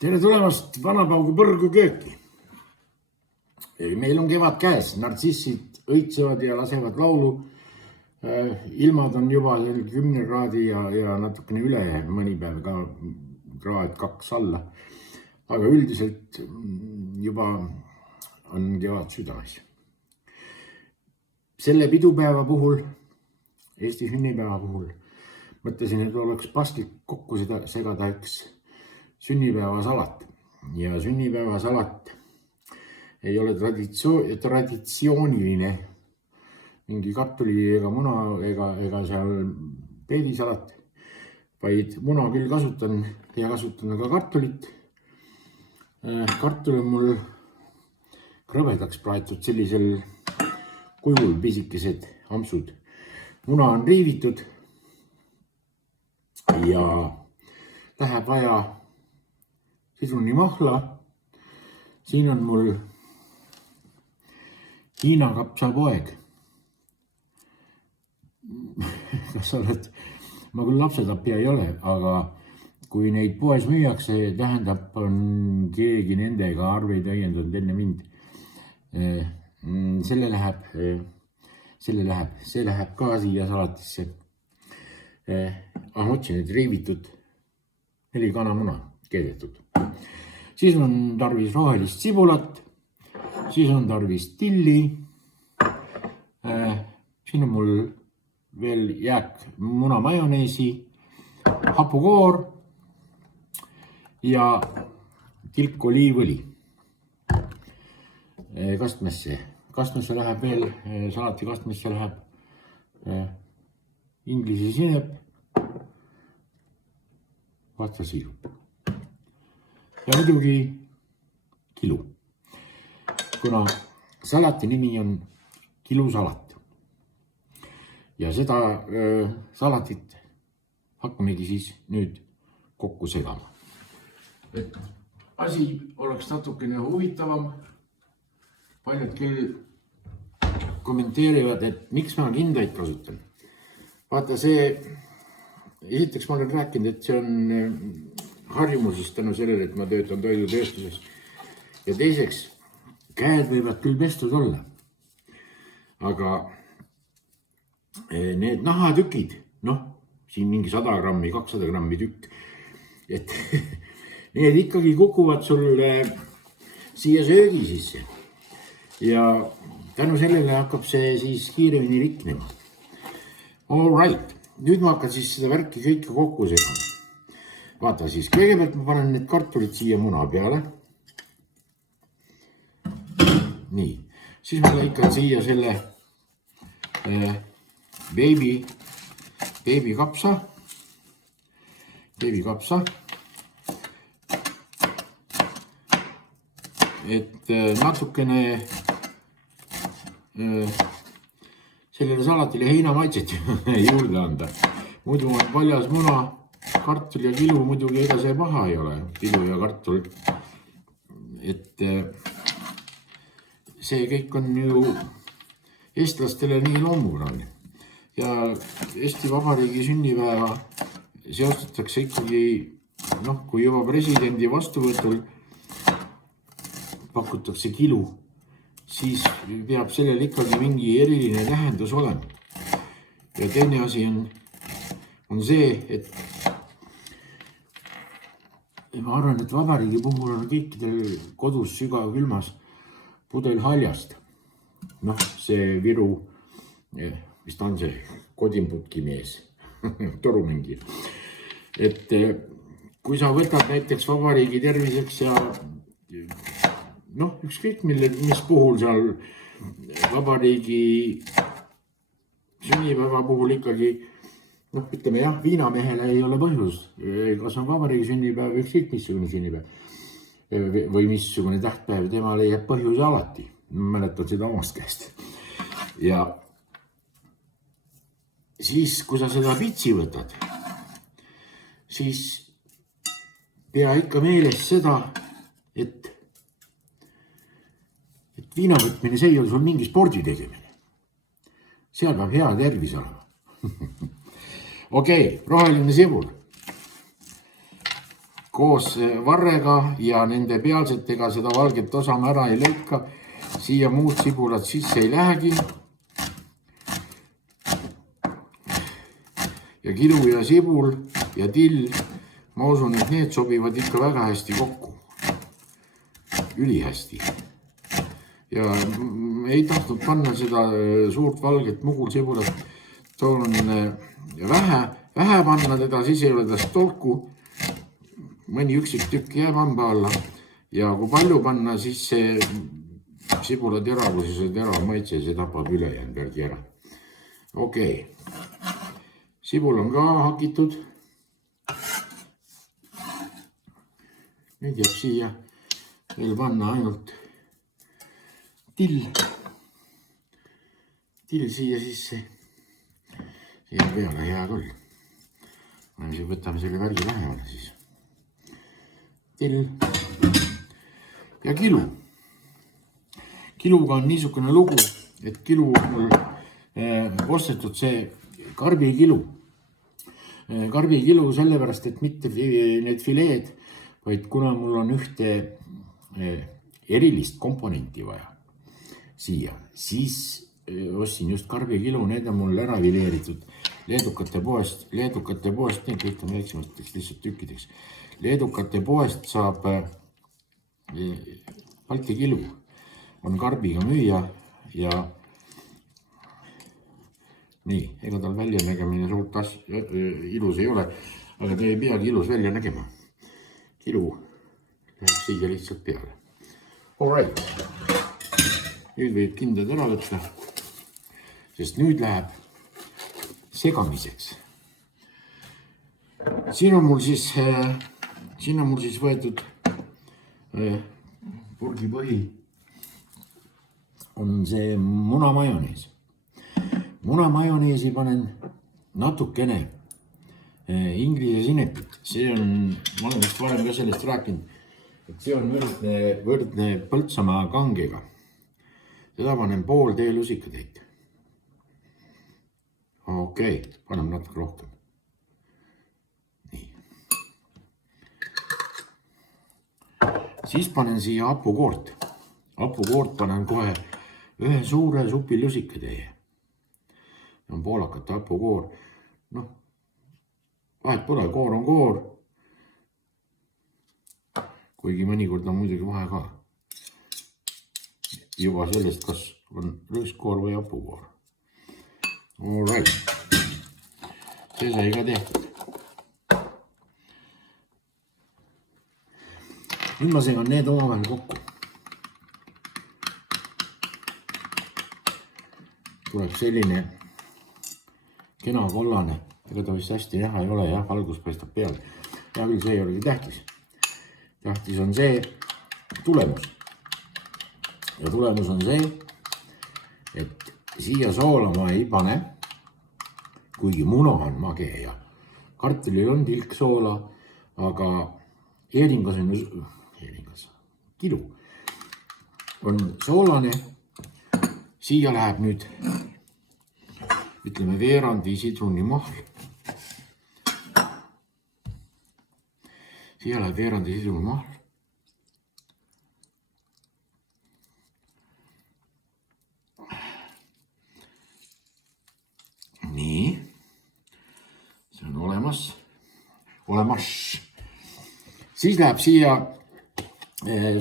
Tere tulemast Vanapaugu põrgu kööki. Meil on kevad käes, nartsissid õitsevad ja lasevad laulu. Ilmad on juba 10 kraadi ja natukene üle, mõni päev ka kraad 2 alla. Aga üldiselt juba on kevad südames. Selle pidupäeva puhul, Eesti sünnipäeva puhul, mõtlesin, et oleks paslik kokku segada üks sünnipäevasalat. Ja sünnipäevasalat ei ole traditsiooniline mingi kartuli ega muna ega seal peedisalat, vaid muna küll kasutan ja kasutan ka kartulit. Kartul on mul krõbedaks praetud sellisel kujul pisikesed ampsud. Muna on riivitud ja läheb vaja sidrunimahla. Siin on mul Hiina kapsapoeg. Kas oled, ma küll lapsetapja ei ole, aga kui neid poes müüakse, tähendab, on keegi nendega arveid õiendanud enne mind. See läheb ka siia salatisse. Otsin, et riivitud 4 kanamuna keedetud. Siis on tarvis rohelist sibulat, siis on tarvis tilli. Siin on mul veel jääk muna majoneesi, hapukoor ja tilk oliivõli. Kastmesse läheb veel, salati kastmesse läheb inglise sinep, vatsasiirup ja muidugi kilu. Kuna salati nimi on kilusalat ja seda salatit hakkamegi siis nüüd kokku segama. Et asi oleks natukene huvitavam. Paljud küll kommenteerivad, et miks ma kindaid kasutan. Vaata esiteks ma olen rääkinud, et see on harjumusest tänu sellele, et ma töötan toidutööstuses. Ja teiseks, käed võivad küll pestud olla. Aga need nahatükid, siin mingi 100 grammi, 200 grammi tükk, et need ikkagi kukuvad sulle siia söögi sisse. Ja tänu sellele hakkab see siis kiiremini riknema. All right, nüüd ma hakkan siis seda värki kõike kokku segama. Vaata siis, kõigepealt ma panen need kartulid siia muna peale. Nii, siis ma lõikan siia selle baby kapsa. Et natukene sellele salatile heinamaitset juurde anda. Muidu on paljas muna, kartul ja kilu, muidugi ega see paha ei ole, kilu ja kartul. Et see kõik on ju eestlastele nii loomupärane. Ja Eesti Vabariigi sünnipäeva seostatakse ikkagi, kui juba presidendi vastuvõtul pakutakse kilu, siis peab sellel ikkagi mingi eriline tähendus olema. Ja teine asi on see, et ma arvan, et vabariigi puhul on kõikidel kodus sügavkülmas pudel haljast. See Viru, mis ta on see kodinputki mees, torumingi. Et kui sa võtad näiteks vabariigi terviseks ja ükskõik mis puhul seal vabariigi sünnipäeva puhul ikkagi, ütleme jah, viinamehele ei ole põhjus, kas on vabariigi sünnipäev, ükskõik missugune sünnipäev või missugune tähtpäev, tema leiab põhjuse alati. Mäletan seda omast käest. Ja siis, kui sa seda pitsi võtad, siis pea ikka meeles seda, et viinavõtmine, see ei ole sul mingi spordi tegemine. Seal peab hea tervis olema. Okei, roheline sibul. koos varrega ja nende pealsetega seda valget osa ma ära ei lõika. Siia muud sibulat sisse ei lähegi. Ja kilu ja sibul ja till, ma usun, et need sobivad ikka väga hästi kokku. Ülihästi. Ja ei tahtnud panna seda suurt valget mugulsibulat. Toon vähe panna teda, siis ei ole tast tolku. Mõni üksik tükk jääb hamba alla. Ja kui palju panna, siis see sibula teravus ja see terav maitse, see tapab ülejäänud värgi ära. Okei. Sibul on ka hakitud. Nüüd jääb siia veel panna ainult till siia sisse. Siia peale hea küll. Võtame selle värgi lähemale siis. Till ja kilu. Kiluga on niisugune lugu, et kilu on mul ostetud see karbikilu. Karbikilu sellepärast, et mitte need fileed, vaid kuna mul on ühte erilist komponenti vaja siia, siis ostsin just karbikilu, need on mul ära fileeritud leedukate poest, need kõik on väiksemateks lihtsalt tükkideks. Leedukate poest saab Balti kilu, on karbiga müüa ja nii, ega tal välja nägemine suurt ilus ei ole, aga ta ei peagi ilus välja nägema. Kilu läheb siia lihtsalt peale. All right. Nüüd võib kindad ära võtta, sest nüüd läheb segamiseks. Siin on mul siis võetud purgipõhi on see munamajonees. Munamajoneesi panen natukene inglise sinepit. See on, ma olen vist varem ka sellest rääkinud, et see on võrdne Põltsamaa kangega. Seda panen pool teelusikatäit. Okei, paneme natuke rohkem. Nii. Siis panen siia hapukoort. Hapukoort panen kohe ühe suure supilusikatäie. On poolakate hapukoor. Noh, vahet pole, koor on koor. Kuigi mõnikord on muidugi vahe ka. Juba sellest, kas on rõõskoor või hapukoor. All right. See sai ka tehtud. Nüüd ma segan need omavahel kokku. Tuleb selline kena kollane, ega ta vist hästi näha ei ole, jah, valgus paistab peal. Ja küll see ei olegi tähtis. Tähtis on see tulemus. Ja tulemus on see, et siia soola ma ei pane, kuigi muna on mage ja kartulil on tilk soola, aga kilu on soolane. Siia läheb nüüd, ütleme, veerandi sidrunimahl. Siia läheb veerandi sidrunimahl. Nii, see on olemas. Siis läheb siia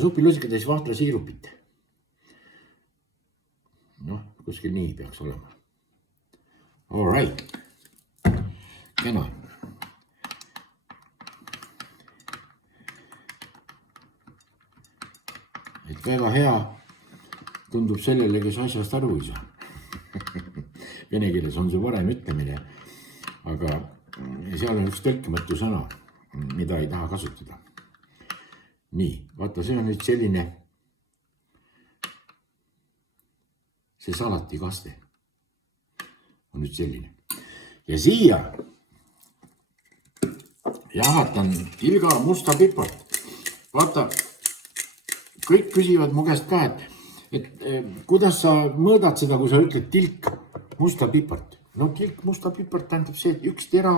supilusikades vahtlasiirupit. Noh, kuskil nii peaks olema. All right. Kena. Et väga hea tundub sellele, kes asjast aru ei saa. Vene keeles on see varem ütlemine, aga seal on üks tõlkimatu sõna, mida ei taha kasutada. Nii, vaata, see on nüüd selline, see salatikaste on nüüd selline. Ja siia jahatan tilga musta pipart. Vaata, kõik küsivad mu käest ka, et kuidas sa mõõdad seda, kui sa ütled tilk musta pipart. No tilk musta pipart tähendab see, et üks tera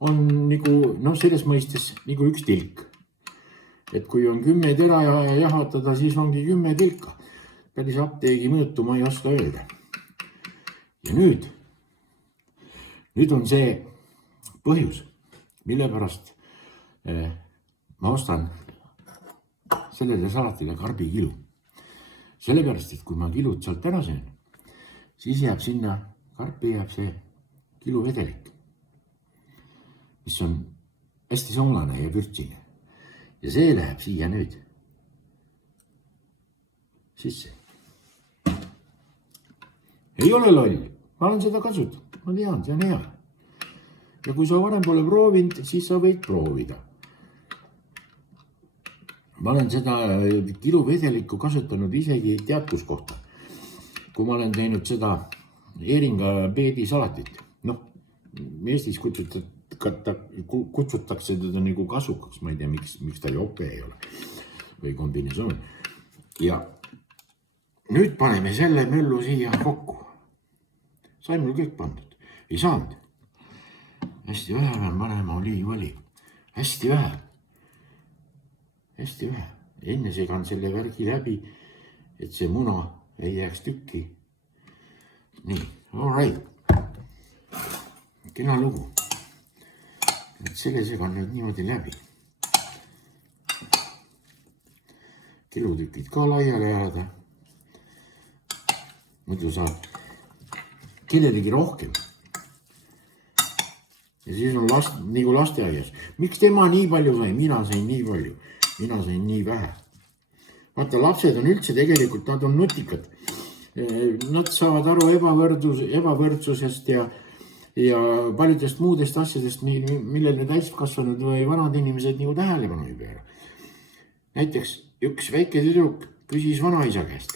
on nagu selles mõistes nagu üks tilk. Et kui on 10 tera ja jahatada, siis ongi 10 tilka. Päris apteegi mõõtu ma ei oska öelda. Ja nüüd on see põhjus, mille pärast ma ostan sellele salatile karbikilu. Sellepärast, et kui ma kilud sealt ära söön, siis jääb sinna karpi jääb see kiluvedelik, mis on hästi soolane ja pürtsine. Ja see läheb siia nüüd sisse. Ei ole loll, ma olen seda kasutanud, ma tean, see on hea. Ja kui sa varem pole proovinud, siis sa võid proovida. Ma olen seda kiluvedelikku kasutanud isegi teadkus kohta. Kui ma olen teinud seda eeringa peedisalatit, Eestis kutsutakse teda nagu kasukaks, ma ei tea, miks ta jope ei ole või kombinatsioon. Ja nüüd paneme selle möllu siia kokku. Sain mul kõik pandud, ei saanud. Hästi vähe pean panema oliivõli, hästi vähe. Enne segan selle värgi läbi, et see muna ei jääks tükki. Nii, all right. Kena lugu. Et selle segan nüüd niimoodi läbi. Kilutükid ka laiali ajada. Muidu saab kellelegi rohkem. Ja siis on nagu lasteaias. Miks tema nii palju sai? Mina sain nii palju. Mina sain nii vähe. Vaata, lapsed on üldse tegelikult, nad on nutikad. Nad saavad aru ebavõrdsusest ja paljudest muudest asjadest, millele täiskasvanud või vanad inimesed nagu tähelepanu ei pööra. Näiteks üks väike tüdruk küsis vanaisa käest.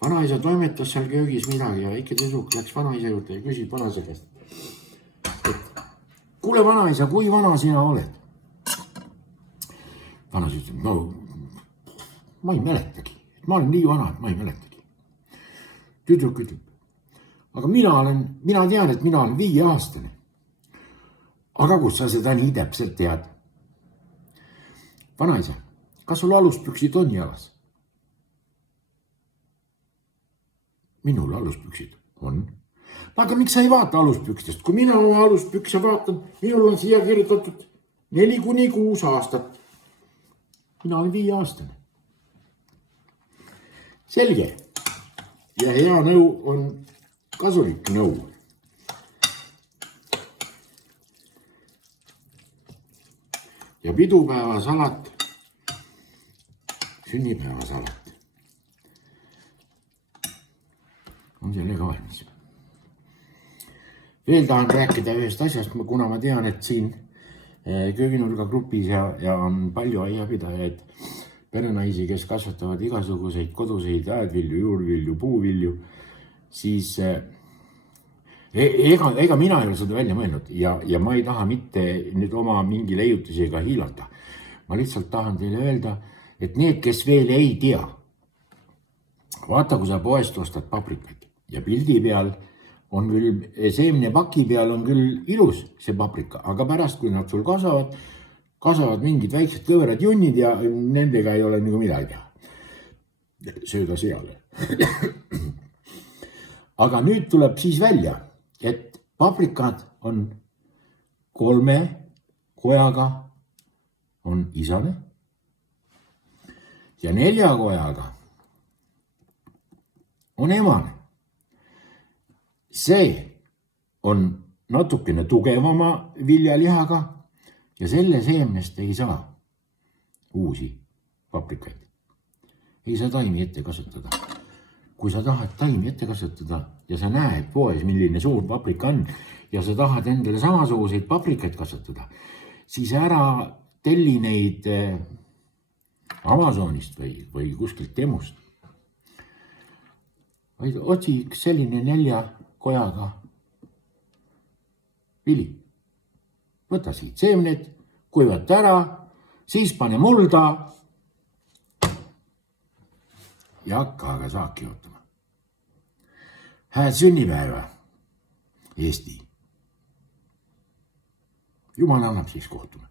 Vanaisa toimetas seal köögis midagi ja väike tüdruk läks vanaisa juurde ja küsib vanaisa käest. Kuule vanaisa, kui vana sina oled? Vanaisa ütleb, ma ei mäletagi. Ma olen nii vana, et ma ei mäletagi. Tüdruk ütleb, aga mina tean, et mina olen 5-aastane. Aga kus sa seda nii täpselt tead? Vanaisa, kas sul aluspüksid on jalas? Minul aluspüksid on. Aga miks sa ei vaata aluspükstest? Kui mina oma aluspükse vaatan, minul on siia kirjutatud 4-6 aastat. Mina olen 5-aastane. Selge. Ja hea nõu on kasulik nõu. Ja pidupäevasalat, sünnipäevasalat on selle ka valmis. Veel tahan rääkida ühest asjast, kuna ma tean, et siin kööginurga grupis ja on palju aiapidajaid, perenaisi, kes kasvatavad igasuguseid koduseid aedvilju, juurvilju, puuvilju, siis ega mina ei ole seda välja mõelnud ja ma ei taha mitte nüüd oma mingi leiutisega hiilata. Ma lihtsalt tahan teile öelda, et need, kes veel ei tea, vaata, kui sa poest ostad paprikaid ja pildi peal on küll, seemne paki peal on küll ilus see paprika, aga pärast, kui nad sul kasvavad mingid väiksed kõverad junnid ja nendega ei ole nagu midagi teha. Sööda seale. Aga nüüd tuleb siis välja, et paprikad on 3 kojaga on isane ja 4 kojaga on emane. See on natukene tugevama viljalihaga ja selle seemnest ei saa uusi paprikaid. Ei saa taimi ette kasutada. Kui sa tahad taimi ette kasutada ja sa näed poes, milline suur paprika on ja sa tahad endale samasuguseid paprikaid kasutada, siis ära telli neid Amazonist või kuskilt Temust. Vaid otsi üks selline 4 kojaga vili. Võta siit seemned, kuivata ära, siis pane mulda ja hakka aga saaki ootama. Hääd sünnipäeva, Eesti! jumal annab, siis kohtume.